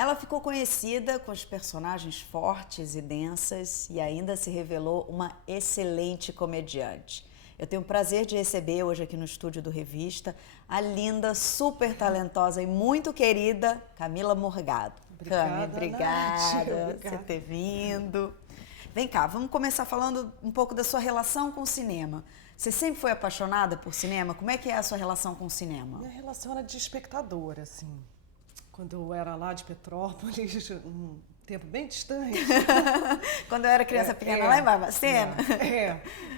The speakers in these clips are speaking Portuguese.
Ela ficou conhecida com os personagens fortes e densas e ainda se revelou uma excelente comediante. Eu tenho o prazer de receber hoje aqui no estúdio do Revista a linda, super talentosa e muito querida Camila Morgado. Cami, obrigada por você ter vindo. Vem cá, vamos começar falando um pouco da sua relação com o cinema. Você sempre foi apaixonada por cinema? Como é que é a sua relação com o cinema? Minha relação era de espectadora, assim. Quando eu era lá de Petrópolis, um tempo bem distante. Quando eu era criança pequena, lá em Barbacena.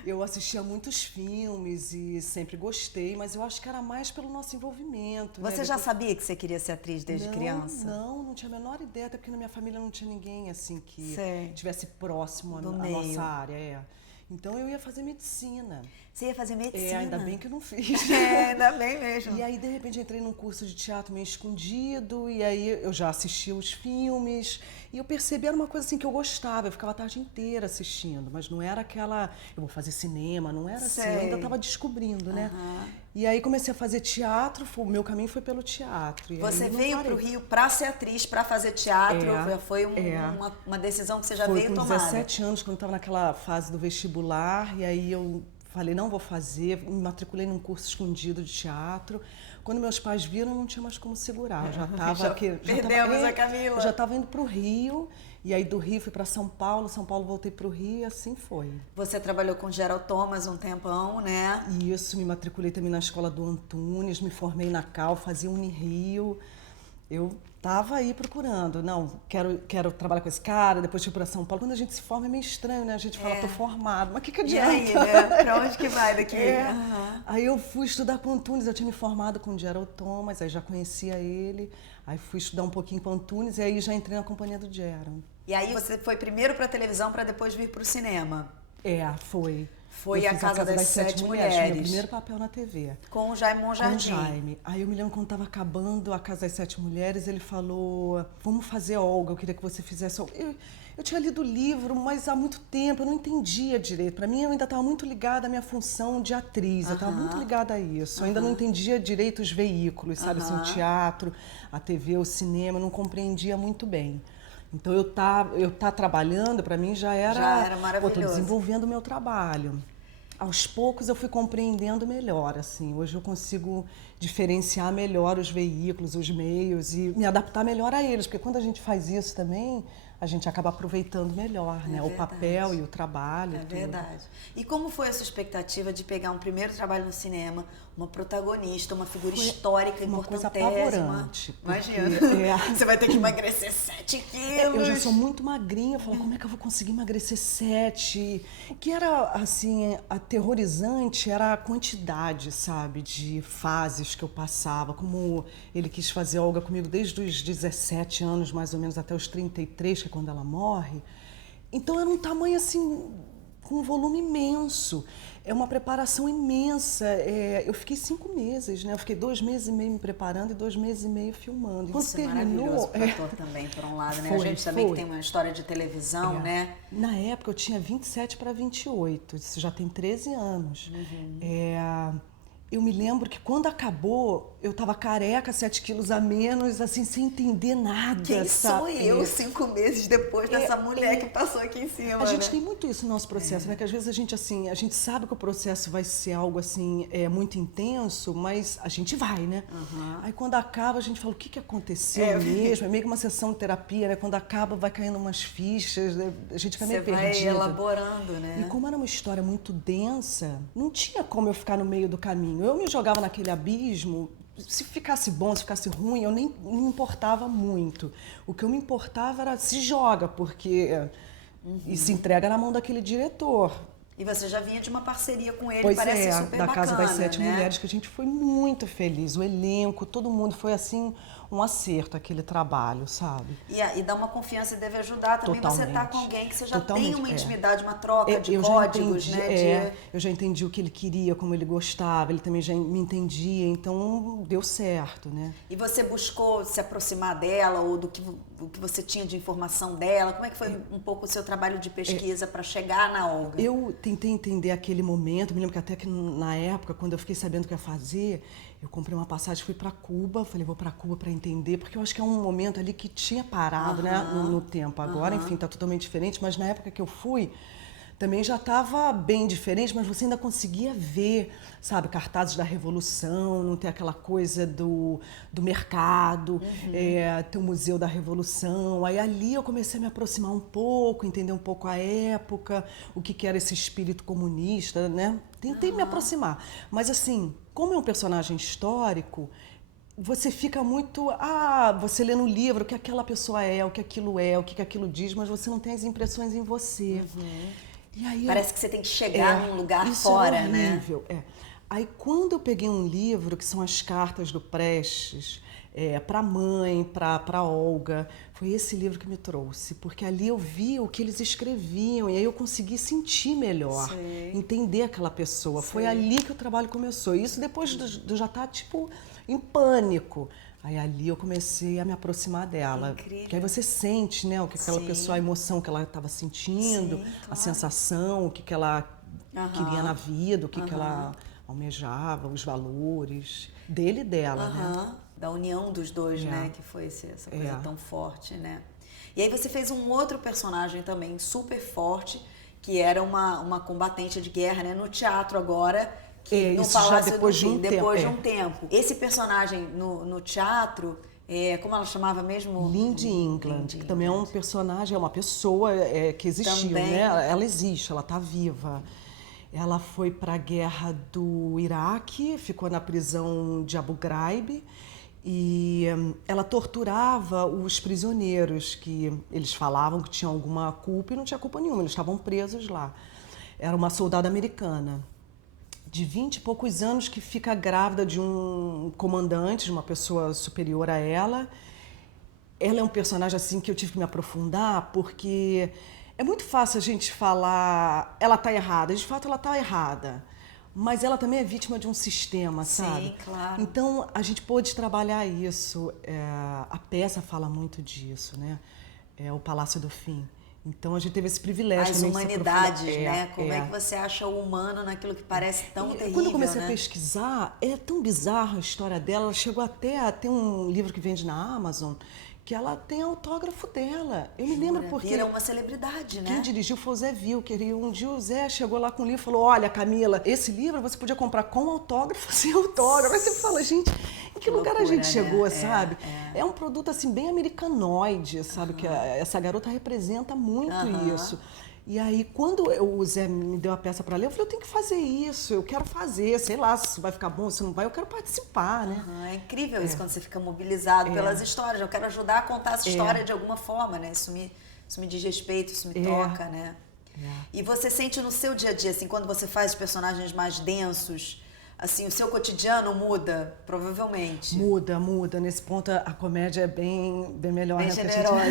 Eu assistia muitos filmes e sempre gostei, mas eu acho que era mais pelo nosso envolvimento. Você já sabia que você queria ser atriz desde criança? Não tinha a menor ideia, até porque na minha família não tinha ninguém assim que estivesse próximo à do nossa área. Então eu ia fazer medicina. Você ia fazer medicina? Ainda bem que eu não fiz. Ainda bem mesmo. E aí, de repente, entrei num curso de teatro meio escondido, e aí eu já assistia os filmes, e eu percebi, era uma coisa assim que eu gostava, eu ficava a tarde inteira assistindo, mas não era aquela, eu vou fazer cinema, não era assim, eu ainda estava descobrindo, né? E aí comecei a fazer teatro, o meu caminho foi pelo teatro. E você veio para o Rio para ser atriz, para fazer teatro? Foi uma decisão que você já veio tomada? Foi com 17 anos, quando eu estava naquela fase do vestibular, e aí eu falei, não vou fazer, me matriculei num curso escondido de teatro. Quando meus pais viram, não tinha mais como segurar. Eu já estava perdemos a Camila. Já estava indo para o Rio, e aí do Rio fui para São Paulo voltei para o Rio e assim foi. Você trabalhou com Gerald Thomas um tempão, né? Isso, me matriculei também na escola do Antunes, me formei na Cal, fazia Unirio. Eu estava aí procurando, não, quero trabalhar com esse cara, depois fui para São Paulo. Quando a gente se forma é meio estranho, né? A gente fala, tô formado, mas o que adianta? E aí, né? Pra onde que vai daqui? Aí eu fui estudar com o Antunes, eu tinha me formado com o Gerald Thomas, aí já conhecia ele, aí fui estudar um pouquinho com o Antunes e aí já entrei na companhia do Gerald. E aí você foi primeiro para televisão para depois vir para o cinema? Foi. Foi a Casa das Sete Mulheres. Meu primeiro papel na TV. Com o Jaime Monjardim. Com o Jaime. Aí eu me lembro quando estava acabando a Casa das Sete Mulheres, ele falou, vamos fazer Olga, eu queria que você fizesse Olga. Eu tinha lido o livro, mas há muito tempo, eu não entendia direito. Para mim, eu ainda estava muito ligada à minha função de atriz, eu estava muito ligada a isso. Eu ainda não entendia direito os veículos, sabe? Assim, o teatro, a TV, o cinema, eu não compreendia muito bem. Então, eu tá trabalhando, para mim, já era maravilhoso. Estou desenvolvendo o meu trabalho. Aos poucos eu fui compreendendo melhor, assim. Hoje eu consigo diferenciar melhor os veículos, os meios e me adaptar melhor a eles, porque quando a gente faz isso também, a gente acaba aproveitando melhor, né? Verdade. O papel e o trabalho. É verdade. E como foi a sua expectativa de pegar um primeiro trabalho no cinema, uma protagonista, uma figura histórica, uma coisa importantésima? apavorante. Imagina. Você vai ter que emagrecer 7 quilos. Eu já sou muito magrinha, eu falo, como é que eu vou conseguir emagrecer 7? O que era, assim, aterrorizante era a quantidade, sabe, de fases que eu passava. Como ele quis fazer Olga comigo desde os 17 anos, mais ou menos, até os 33, que é quando ela morre. Então era um tamanho, assim, com um volume imenso. É uma preparação imensa. Eu fiquei 5 meses, né? Eu fiquei 2 meses e meio me preparando e 2 meses e meio filmando. Quando isso terminou, é maravilhoso para o ator também, por um lado, né? A gente também que tem uma história de televisão, né? Na época eu tinha 27 para 28, isso já tem 13 anos. Eu me lembro que quando acabou, eu tava careca, 7 quilos a menos, assim, sem entender nada. Quem sou eu 5 meses depois dessa mulher que passou aqui em cima, A gente tem muito isso no nosso processo, né? Que às vezes a gente sabe que o processo vai ser algo, assim, muito intenso, mas a gente vai, né? Aí quando acaba, a gente fala, o que aconteceu mesmo? É meio que uma sessão de terapia, né? Quando acaba, vai caindo umas fichas, né? A gente fica meio perdida. Você vai elaborando, né? E como era uma história muito densa, não tinha como eu ficar no meio do caminho. Eu me jogava naquele abismo, se ficasse bom, se ficasse ruim, eu nem me importava muito. O que eu me importava era se joga, porque e se entrega na mão daquele diretor. E você já vinha de uma parceria com ele, pois parece super da bacana, Casa das Sete né? Mulheres, que a gente foi muito feliz. O elenco, todo mundo foi assim, um acerto aquele trabalho, sabe? E dá uma confiança e deve ajudar também você estar com alguém que você já tem uma intimidade, uma troca de eu códigos, já entendi, né? Eu já entendi o que ele queria, como ele gostava, ele também já me entendia, então deu certo, né? E você buscou se aproximar dela ou do que você tinha de informação dela? Como é que foi um pouco o seu trabalho de pesquisa para chegar na Olga? Eu tentei entender aquele momento. Me lembro que até que na época, quando eu fiquei sabendo o que ia fazer, eu comprei uma passagem, fui para Cuba. Falei, vou para Cuba para entender, porque eu acho que é um momento ali que tinha parado, né, no tempo. Agora, enfim, está totalmente diferente, mas na época que eu fui, também já estava bem diferente, mas você ainda conseguia ver, sabe, cartazes da Revolução, não ter aquela coisa do mercado, ter o Museu da Revolução. Aí ali eu comecei a me aproximar um pouco, entender um pouco a época, o que era esse espírito comunista, né? Tentei me aproximar. Mas assim, como é um personagem histórico, você fica muito, você lê no livro o que aquela pessoa é, o que aquilo diz, mas você não tem as impressões em você. E aí Parece que você tem que chegar num lugar fora, né? Isso é horrível, Aí quando eu peguei um livro, que são as cartas do Prestes, para a mãe, para Olga, foi esse livro que me trouxe, porque ali eu vi o que eles escreviam e aí eu consegui sentir melhor, entender aquela pessoa. Foi ali que o trabalho começou. Isso depois de eu já estar, tipo, em pânico. Aí ali eu comecei a me aproximar dela. Incrível. Porque aí você sente, né, o que aquela pessoa, a emoção que ela estava sentindo, a sensação, o que ela queria na vida, o que ela almejava, os valores dele e dela, né? Da união dos dois, né? Que foi essa coisa tão forte, né? E aí você fez um outro personagem também super forte, que era uma combatente de guerra, né? No teatro agora, que no Palácio do Fim, depois de um tempo. Esse personagem no teatro, como ela chamava mesmo? Lynndie England, que também é um personagem, é uma pessoa que existiu, também, né? Ela existe, ela está viva. Ela foi para a guerra do Iraque, ficou na prisão de Abu Ghraib e ela torturava os prisioneiros, que eles falavam que tinham alguma culpa e não tinha culpa nenhuma, eles estavam presos lá. Era uma soldada americana de 20 e poucos anos que fica grávida de um comandante, de uma pessoa superior a ela. Ela é um personagem assim que eu tive que me aprofundar, porque é muito fácil a gente falar ela está errada. De fato, ela está errada. Mas ela também é vítima de um sistema, sabe? Sim, claro. Então, a gente pôde trabalhar isso. A peça fala muito disso, né? O Palácio do Fim. Então, a gente teve esse privilégio. As humanidades, né? Como é que você acha o humano naquilo que parece tão terrível, quando eu comecei, né, a pesquisar, é tão bizarra a história dela. Ela chegou até a ter um livro que vende na Amazon, que ela tem autógrafo dela. Eu me lembro porque... Vira uma celebridade, né? Quem dirigiu foi o Zé Wilker. E um dia o Zé chegou lá com o livro e falou, olha, Camila, esse livro você podia comprar com autógrafo, sem autógrafo. Aí você fala, gente, em que lugar loucura, a gente chegou, né? Sabe? É um produto, assim, bem americanoide, sabe? Que essa garota representa muito isso. E aí, quando o Zé me deu a peça para ler, eu falei, eu tenho que fazer isso, eu quero fazer, sei lá, se vai ficar bom, se não vai, eu quero participar, né? É incrível isso, quando você fica mobilizado pelas histórias. Eu quero ajudar a contar essa história de alguma forma, né? Isso me diz respeito, isso me toca, né? E você sente no seu dia a dia, assim, quando você faz personagens mais densos, assim, o seu cotidiano muda, provavelmente. Muda. Nesse ponto, a comédia é bem melhor. Bem né? generosa.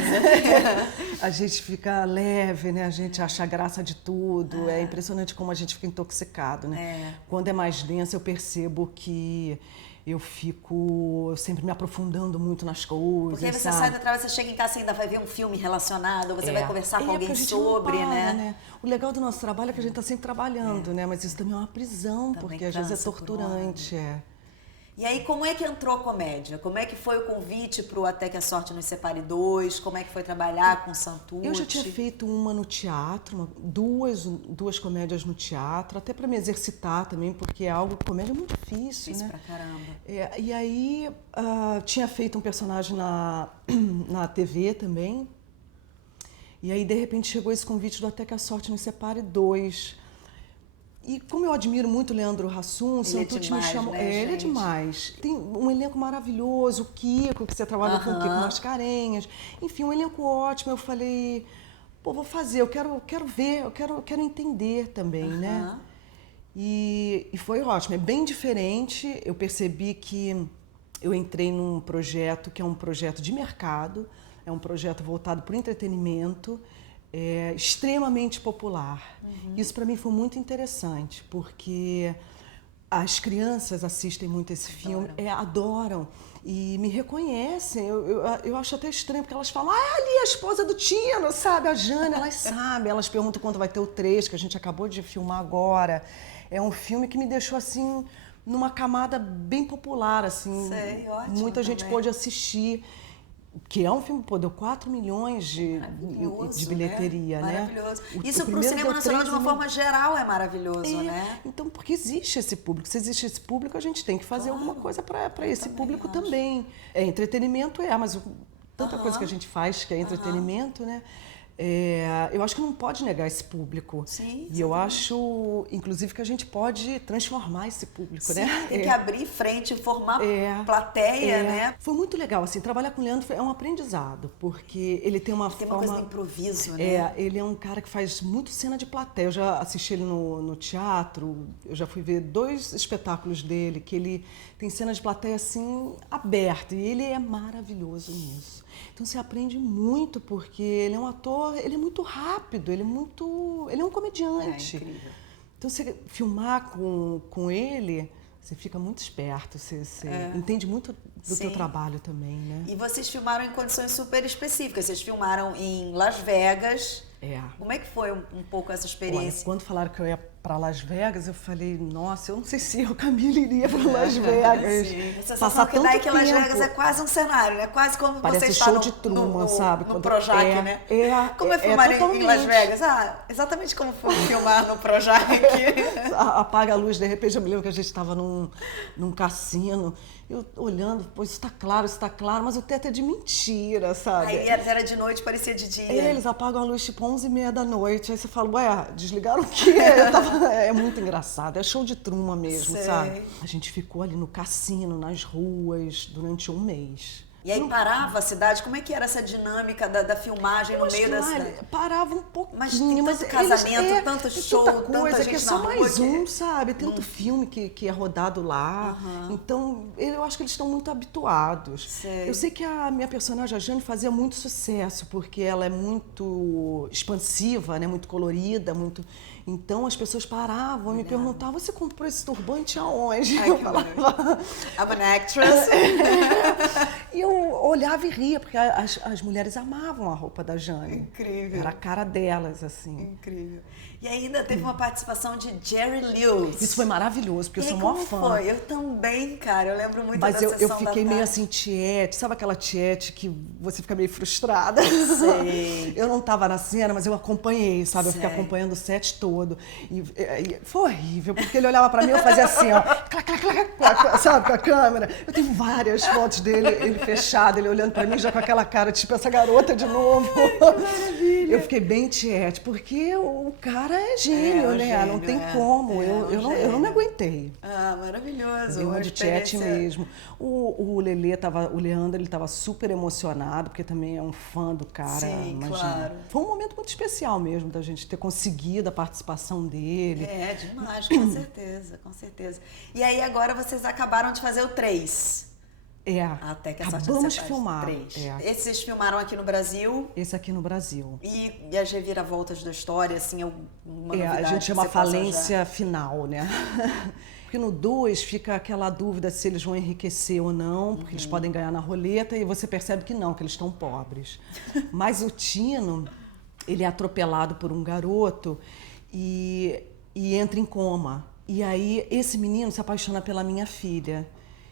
A gente fica leve, né? A gente acha graça de tudo. É impressionante como a gente fica intoxicado, né? Quando é mais denso, eu percebo que eu fico sempre me aprofundando muito nas coisas. Porque aí você sai da trava, você chega em casa e ainda vai ver um filme relacionado, você vai conversar com alguém sobre, né? O legal do nosso trabalho é que a gente está sempre trabalhando, né? Mas isso também é uma prisão, também porque às vezes é torturante. E aí, como é que entrou a comédia? Como é que foi o convite para o Até que a Sorte Nos Separe 2? Como é que foi trabalhar com Santucci? Eu já tinha feito uma no teatro, duas comédias no teatro, até para me exercitar também, porque comédia é muito difícil, né? Pra caramba. E aí, tinha feito um personagem na TV também. E aí, de repente, chegou esse convite do Até que a Sorte Nos Separe 2. E como eu admiro muito o Leandro Hassum, o Santucci me chamou. Ele é demais. Tem um elenco maravilhoso, o Kiko, que você trabalha com o Kiko Mascarenhas. Enfim, um elenco ótimo. Eu falei, pô, vou fazer, eu quero ver, eu quero entender também, né? E foi ótimo, é bem diferente. Eu percebi que eu entrei num projeto que é um projeto de mercado, é um projeto voltado para o entretenimento, extremamente popular. Isso para mim foi muito interessante, porque as crianças assistem muito esse filme, adoram. e me reconhecem. Eu acho até estranho, porque elas falam, ali a esposa do Tino, sabe? A Jane, elas sabem. Elas perguntam quando vai ter o 3, que a gente acabou de filmar agora. É um filme que me deixou, assim, numa camada bem popular, assim. Sei, ótimo. Muita gente também. pôde assistir. Que é um filme, pô, deu 4 milhões de bilheteria, né? Maravilhoso. O Isso para o primeiro cinema deu nacional, de uma 13 forma geral, é maravilhoso, né? Então, porque existe esse público. Se existe esse público, a gente tem que fazer alguma coisa para esse público acho. também. Entretenimento mas tanta coisa que a gente faz que é entretenimento, né? Eu acho que não pode negar esse público. Sim, e eu acho, inclusive, que a gente pode transformar esse público, Sim, né? tem que abrir frente, formar plateia, né? Foi muito legal, assim, trabalhar com o Leandro é um aprendizado, porque ele tem uma Tem forma... uma coisa de improviso, né? Ele é um cara que faz muito cena de plateia. Eu já assisti ele no teatro, eu já fui ver 2 espetáculos dele, que ele tem cena de plateia, assim, aberta, e ele é maravilhoso nisso. Então você aprende muito, porque ele é um ator, ele é muito rápido, ele é um comediante. É incrível. Então você filmar com ele, você fica muito esperto, você entende muito do teu trabalho também, né? E vocês filmaram em condições super específicas, vocês filmaram em Las Vegas. Como é que foi um pouco essa experiência? Olha, quando falaram que eu ia para Las Vegas, eu falei, nossa, eu não sei se eu, Camila, iria para Las Vegas. Sim. A Passar que dá é que Las tempo. Vegas é quase um cenário, né? Quase como Parece você está show no, de Truman, sabe? no Projac, né? Como é filmar em Las Vegas? Exatamente como foi filmar no Projac. Apaga a luz, de repente eu me lembro que a gente estava num cassino, eu olhando, pô, isso está claro, mas o teto é de mentira, sabe? Aí era de noite, parecia de dia. Eles apagam a luz tipo 11h30 da noite, aí você fala, desligaram o quê? É muito engraçado, é show de Truman mesmo, sabe? A gente ficou ali no cassino, nas ruas, durante um mês. E aí parava a cidade? Como é que era essa dinâmica da filmagem no meio da cidade? Parava um pouquinho. Mas tem tanto casamento, tanto show, tanta coisa, tanta gente que é só na mais rua um, sabe? Tanto filme que é rodado lá. Então, eu acho que eles estão muito habituados. Sei. Eu sei que a minha personagem, a Jane, fazia muito sucesso, porque ela é muito expansiva, né? Muito colorida, muito... Então, as pessoas paravam e me perguntavam, você comprou esse turbante aonde? Ai, eu falava, I'm an actress. E eu olhava e ria, porque as mulheres amavam a roupa da Jane. Incrível. Era a cara delas, assim. Incrível. E ainda teve uma participação de Jerry Lewis. Isso foi maravilhoso, porque eu sou maior fã. Foi? Eu também, cara. Eu lembro muito da Mas sessão eu fiquei da meio tarde. assim, tiete. Sabe aquela tiete que você fica meio frustrada? Sei. Eu não estava na cena, mas eu acompanhei, sabe? Eu fiquei Sei. acompanhando o set todo. E foi horrível, porque ele olhava pra mim e eu fazia assim, ó. Clac, clac, clac, clac, sabe? Com a câmera. Eu tenho várias fotos dele, ele fechado, ele olhando pra mim já com aquela cara, tipo, essa garota de novo. Maravilha. Eu fiquei bem tiete, porque o cara é gênio, né? gênio, não tem como. Eu não me aguentei. Maravilhoso. Deu uma de tiete experiência. mesmo. O Leandro, ele estava super emocionado, porque também é um fã do cara. Sim, imagina. claro. Foi um momento muito especial mesmo, da gente ter conseguido a participação dele. É, demais, com certeza, com certeza. E aí agora vocês acabaram de fazer o 3. Até que a sorte acabamos de separe. filmar. 3. Esse vocês filmaram aqui no Brasil. Esse aqui no Brasil. E as reviravoltas da história, assim, uma A gente chama falência final, né? Porque no 2 fica aquela dúvida se eles vão enriquecer ou não, porque eles podem ganhar na roleta, e você percebe que não, que eles estão pobres. Mas o Tino, ele é atropelado por um garoto e entra em coma. E aí esse menino se apaixona pela minha filha.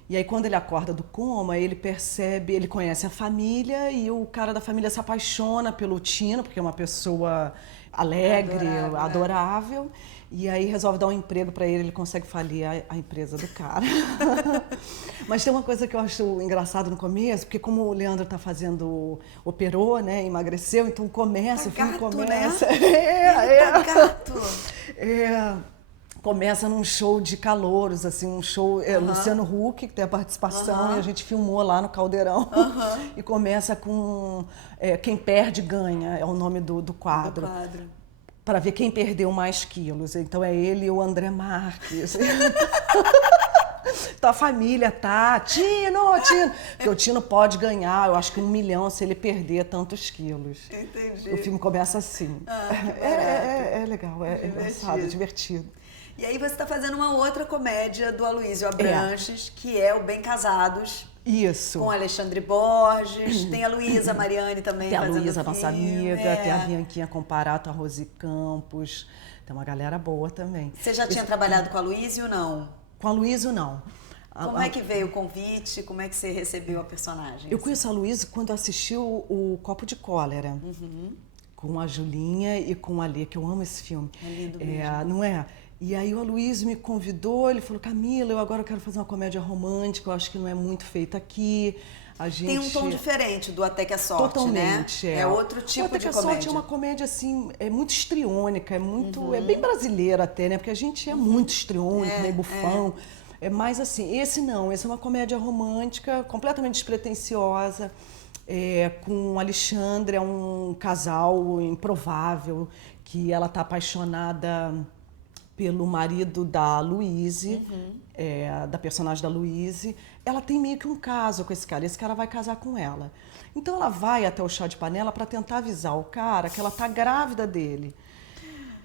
E aí quando ele acorda do coma, ele percebe, ele conhece a família e o cara da família se apaixona pelo Tino, porque é uma pessoa alegre, adorável. E aí resolve dar um emprego para ele consegue falir a empresa do cara. Mas tem uma coisa que eu acho engraçado no começo, porque como o Leandro tá operou, né, emagreceu, então começa, o filme começa... Né? Gato! Começa num show de calouros, assim, um show... Luciano Huck, que tem a participação, e a gente filmou lá no Caldeirão. E começa com Quem Perde Ganha, é o nome do quadro. Para ver quem perdeu mais quilos. Então é ele e o André Marques. Então a família tá, Tino. Porque o Tino pode ganhar, eu acho que 1 milhão se ele perder tantos quilos. Entendi. O filme começa assim. É legal, é engraçado, é divertido. E aí você está fazendo uma outra comédia do Aloysio Abranches, que é o Bem Casados. Isso. Com Alexandre Borges, tem a Luísa Mariani também Tem a fazendo Luísa, nossa filme, amiga, tem a Bianquinha Comparato, a Rose Campos, tem uma galera boa também. Você já tinha trabalhado com a Luísa ou não? Com a Luísa, não. Como é que veio o convite? Como é que você recebeu a personagem? Eu conheço a Luísa quando assisti o Copo de Cólera, com a Julinha e com a Lê, que eu amo esse filme. É lindo mesmo. Não é? E aí o Aloysio me convidou, ele falou, Camila, eu agora quero fazer uma comédia romântica, eu acho que não é muito feita aqui. A gente... Tem um tom diferente do Até que é Sorte, totalmente, né? É outro tipo de comédia. Até que é Sorte é uma comédia, assim, é muito histriônica, é muito... É bem brasileira até, né? Porque a gente é muito histriônico, meio bufão. É mais assim, esse não, esse é uma comédia romântica, completamente despretensiosa, com o Alexandre, é um casal improvável, que ela tá apaixonada pelo marido da Louise, da personagem da Louise. Ela tem meio que um caso com esse cara vai casar com ela. Então ela vai até o chá de panela para tentar avisar o cara que ela tá grávida dele,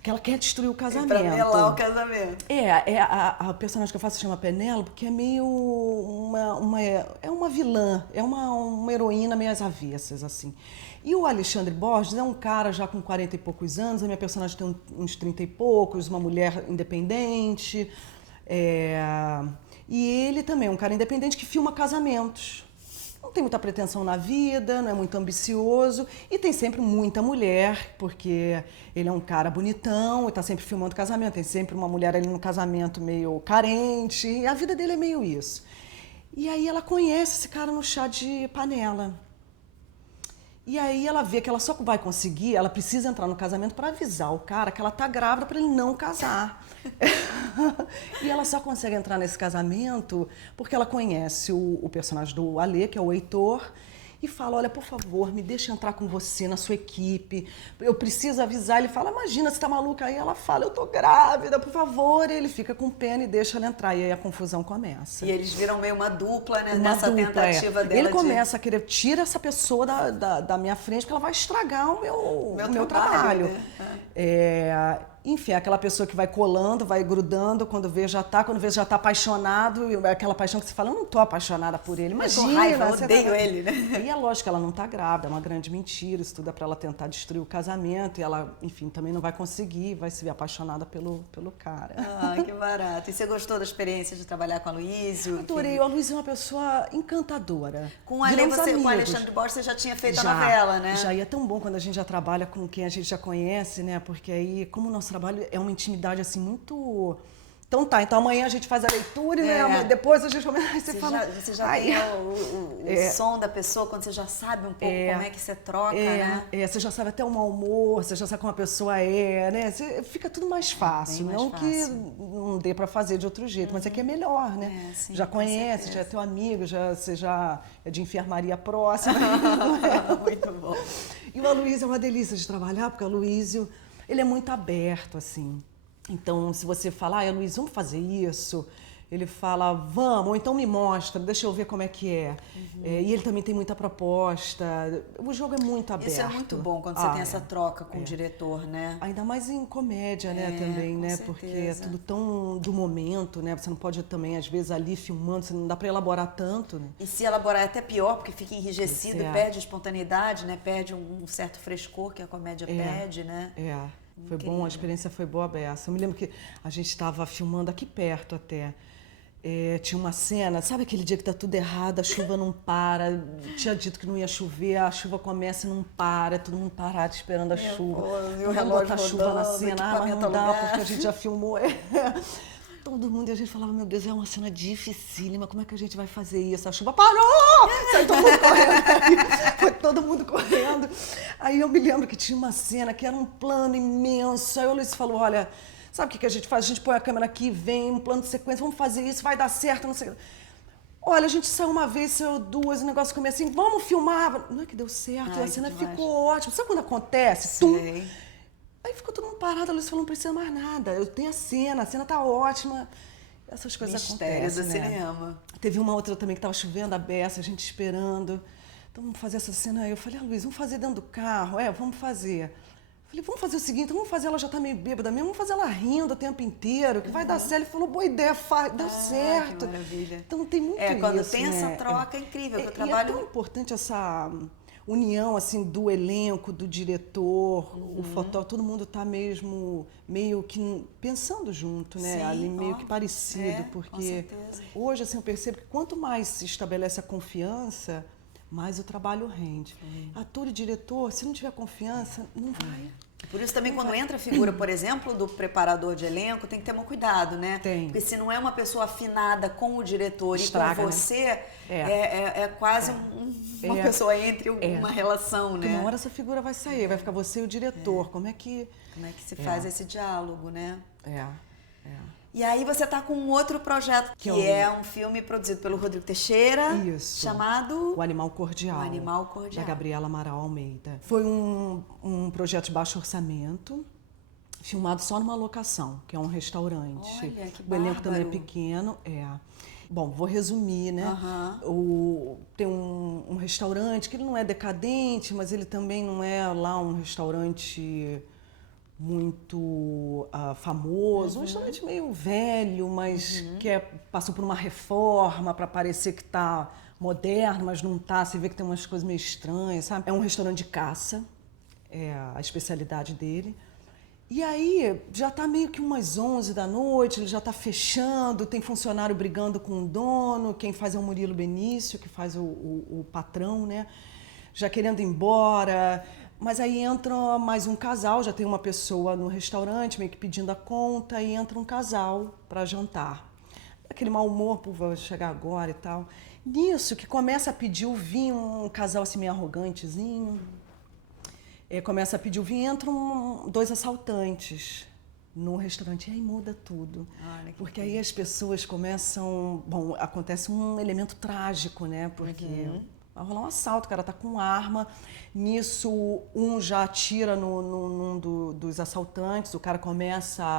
que ela quer destruir o casamento. Pra melar o casamento. A personagem que eu faço se chama Penélope, que é meio uma vilã, é uma heroína meio às avessas, assim. E o Alexandre Borges é um cara já com 40 e poucos anos, a minha personagem tem uns 30 e poucos, uma mulher independente. E ele também é um cara independente que filma casamentos. Não tem muita pretensão na vida, não é muito ambicioso e tem sempre muita mulher, porque ele é um cara bonitão e está sempre filmando casamento, tem sempre uma mulher ali no casamento meio carente, e a vida dele é meio isso. E aí ela conhece esse cara no chá de panela. E aí ela vê que ela só vai conseguir, ela precisa entrar no casamento para avisar o cara que ela tá grávida para ele não casar. E ela só consegue entrar nesse casamento porque ela conhece o personagem do Alê, que é o Heitor, e fala, olha, por favor, me deixa entrar com você na sua equipe, eu preciso avisar. Ele fala, imagina, você tá maluca? Aí ela fala, eu tô grávida, por favor. E ele fica com pena e deixa ela entrar, e aí a confusão começa. E eles viram meio uma dupla, né, nessa tentativa dela. Ele começa a querer, tira essa pessoa da minha frente, porque ela vai estragar o meu trabalho. Né? Enfim, aquela pessoa que vai colando, vai grudando, quando vê já tá apaixonado, e aquela paixão que você fala, eu não tô apaixonada por ele, imagina. Com raiva, eu odeio ele, né? E é lógico que ela não tá grávida, é uma grande mentira, isso tudo é pra ela tentar destruir o casamento, e ela, enfim, também não vai conseguir, vai se ver apaixonada pelo cara. Ah, que barato. E você gostou da experiência de trabalhar com a Aloysio? Adorei, a Aloysio é uma pessoa encantadora. Com o Alexandre Borges você já tinha feito a novela, né? Já, e é tão bom quando a gente já trabalha com quem a gente já conhece, né? Porque aí, como o nosso trabalho é uma intimidade assim muito... Então amanhã a gente faz a leitura e né, depois a gente começa... Você já tem o som da pessoa, quando você já sabe um pouco como é que você troca, né? Você já sabe até o mau humor, você já sabe como a pessoa né? Fica tudo mais fácil, mais não fácil. Que não dê para fazer de outro jeito, mas é que é melhor, né? Sim, já conhece, já é teu amigo, você já é de enfermaria próxima. Muito bom. E o Aloysio é uma delícia de trabalhar, porque o Aloysio, ele é muito aberto, assim. Então, se você falar, Aloysio, vamos fazer isso, ele fala, vamos, ou então me mostra, deixa eu ver como é que é. E ele também tem muita proposta, o jogo é muito aberto. Isso é muito bom quando você tem essa troca com o diretor, né? Ainda mais em comédia, né, também, né? Certeza. Porque é tudo tão do momento, né? Você não pode também, às vezes, ali filmando, você não dá para elaborar tanto, né? E se elaborar é até pior, porque fica enrijecido, perde a espontaneidade, né? Perde um certo frescor que a comédia pede, né? Foi bom, a experiência foi boa beça. Eu me lembro que a gente estava filmando aqui perto até. Tinha uma cena, sabe aquele dia que tá tudo errado, a chuva não para, tinha dito que não ia chover, a chuva começa e não para, todo mundo parado esperando a chuva. E o relógio botar chuva na cena, mas não dá, porque a gente já filmou. Todo mundo, e a gente falava, meu Deus, é uma cena dificílima, como é que a gente vai fazer isso? A chuva parou! Saiu todo mundo correndo, foi todo mundo correndo. Aí eu me lembro que tinha uma cena que era um plano imenso, aí o Luiz falou, olha, sabe o que a gente faz? A gente põe a câmera aqui, vem, um plano de sequência, vamos fazer isso, vai dar certo, não sei. Olha, a gente saiu uma vez, saiu duas, o negócio começa assim, vamos filmar. Não é que deu certo, e a cena ficou ótima. Sabe quando acontece? Tum! Aí ficou todo mundo parado, a Luiz falou, não precisa mais nada, eu tenho a cena tá ótima. Essas coisas acontecem, do cinema. Teve uma outra também que estava chovendo a beça, a gente esperando. Então vamos fazer essa cena aí. Eu falei, Luiz, vamos fazer dentro do carro? Vamos fazer. Eu Falei, vamos fazer o seguinte, vamos fazer ela já tá meio bêbada mesmo, vamos fazer ela rindo o tempo inteiro, que vai dar certo. Ele falou, boa ideia, deu certo. Que maravilha. Então tem muito quando isso, tem né? essa troca é incrível. E Eu trabalho... é tão importante essa união, assim, do elenco, do diretor, o fotógrafo, todo mundo tá mesmo meio que pensando junto, né? Sim, ali meio que parecido, porque com certeza. hoje, assim, eu percebo que quanto mais se estabelece a confiança, mais o trabalho rende. Ator e diretor, se não tiver confiança, não vai. Por isso também quando entra a figura, por exemplo, do preparador de elenco, tem que ter um cuidado, né? Tem. Porque se não é uma pessoa afinada com o diretor Estraga, e com né? você, é quase uma pessoa entre uma relação, né? Porque uma hora essa figura vai sair, vai ficar você e o diretor. Como é que se faz esse diálogo, né? É. E aí você tá com um outro projeto, que é um filme produzido pelo Rodrigo Teixeira, chamado... O Animal Cordial. O Animal Cordial. Da Gabriela Amaral Almeida. Foi um projeto de baixo orçamento, filmado só numa locação, que é um restaurante. Olha, que o elenco também é bárbaro. pequeno, Bom, vou resumir, né? Tem um restaurante que ele não é decadente, mas ele também não é lá um restaurante muito famoso, um restaurante meio velho, mas passou por uma reforma para parecer que está moderno, mas não está. Você vê que tem umas coisas meio estranhas, sabe? É um restaurante de caça, é a especialidade dele. E aí já está meio que umas 11 da noite, ele já está fechando, tem funcionário brigando com o dono, quem faz é o Murilo Benício, que faz o patrão, né? Já querendo ir embora. Mas aí entra mais um casal, já tem uma pessoa no restaurante meio que pedindo a conta, e entra um casal para jantar. Aquele mau humor, pô, vou chegar agora e tal. Nisso que começa a pedir o vinho, um casal assim meio arrogantezinho, começa a pedir o vinho, entram dois assaltantes no restaurante, e aí muda tudo. Porque aí as pessoas começam... Bom, acontece um elemento trágico, né? Porque... Vai rolar um assalto, o cara tá com arma. Nisso, um já atira num dos assaltantes, o cara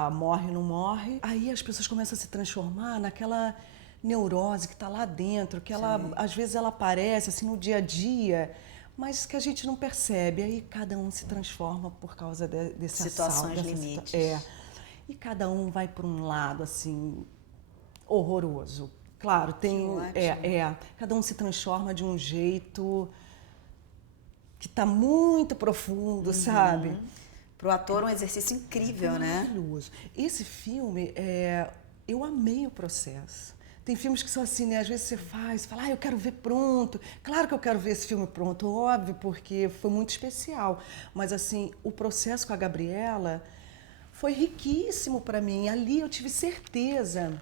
morre, não morre. Aí as pessoas começam a se transformar naquela neurose que tá lá dentro, que ela, às vezes ela aparece assim no dia a dia, mas que a gente não percebe. Aí cada um se transforma por causa desse situações assalto. Limites. E cada um vai por um lado, assim, horroroso. Claro, tem... cada um se transforma de um jeito que está muito profundo, sabe? Para o ator, um exercício incrível, né? Maravilhoso. Esse filme, eu amei o processo. Tem filmes que são assim, né? Às vezes você fala, eu quero ver pronto. Claro que eu quero ver esse filme pronto, óbvio, porque foi muito especial. Mas, assim, o processo com a Gabriela foi riquíssimo para mim. Ali eu tive certeza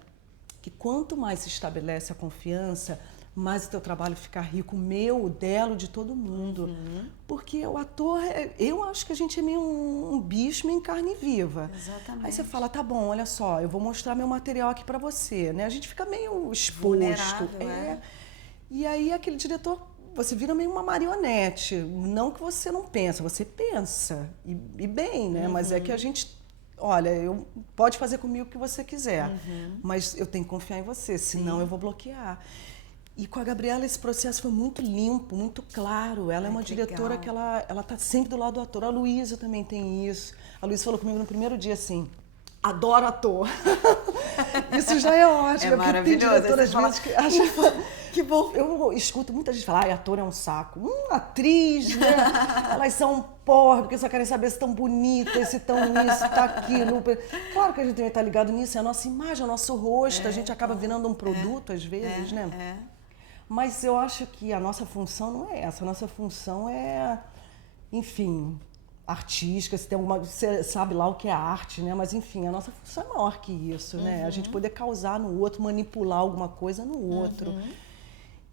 que quanto mais se estabelece a confiança, mais o teu trabalho fica rico, o meu, o dela, o de todo mundo. Porque o ator, eu acho que a gente é meio um bicho meio em carne viva. Exatamente. Aí você fala, tá bom, olha só, eu vou mostrar meu material aqui pra você, né? A gente fica meio exposto. Vulnerável, E aí aquele diretor, você vira meio uma marionete. Não que você não pensa, você pensa. E bem, né? Mas é que a gente... Olha, pode fazer comigo o que você quiser, mas eu tenho que confiar em você, senão eu vou bloquear. E com a Gabriela esse processo foi muito limpo, muito claro. Ela é uma diretora que ela tá sempre do lado do ator. A Luísa também tem isso. A Luísa falou comigo no primeiro dia assim, adoro ator. Isso já é ótimo. É maravilhoso. Tem diretoras vezes que acham... Que bom. Eu escuto muita gente falar, ator é um saco. Atriz, né? Elas são porra, porque só querem saber se estão bonitas, se estão isso, se tá aquilo. Claro que a gente também tá ligado nisso, é a nossa imagem, é o nosso rosto. A gente acaba virando um produto às vezes, né? Mas eu acho que a nossa função não é essa. A nossa função é, enfim, artística, se tem alguma, você sabe lá o que é arte, né? Mas enfim, a nossa função é maior que isso, né? A gente poder causar no outro, manipular alguma coisa no outro.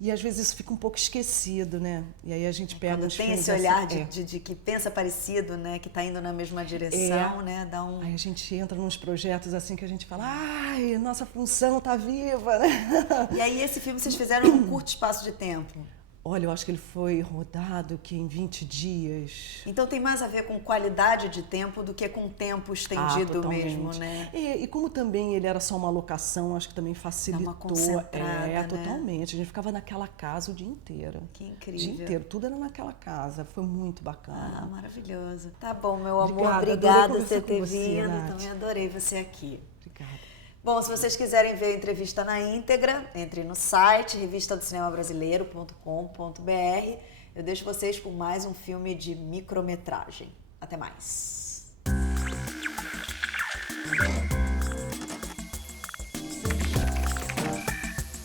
E às vezes isso fica um pouco esquecido, né? E aí a gente pega quando os tem filmes esse olhar assim, de que pensa parecido, né? Que tá indo na mesma direção, né? Dá um... Aí a gente entra nos projetos assim que a gente fala, ai, nossa função tá viva, né? E aí esse filme vocês fizeram num curto espaço de tempo? Olha, eu acho que ele foi rodado que em 20 dias. Então tem mais a ver com qualidade de tempo do que com tempo estendido mesmo, né? E como também ele era só uma locação, acho que também facilitou. Dá uma concentrada, né? Totalmente. A gente ficava naquela casa o dia inteiro. Que incrível. O dia inteiro, tudo era naquela casa. Foi muito bacana. Ah, maravilhoso. Tá bom, meu amor. Obrigada Por você ter você, vindo. Nath. Também adorei você aqui. Obrigada. Bom, se vocês quiserem ver a entrevista na íntegra, entre no site revistadocinemabrasileiro.com.br. Eu deixo vocês com mais um filme de micrometragem. Até mais.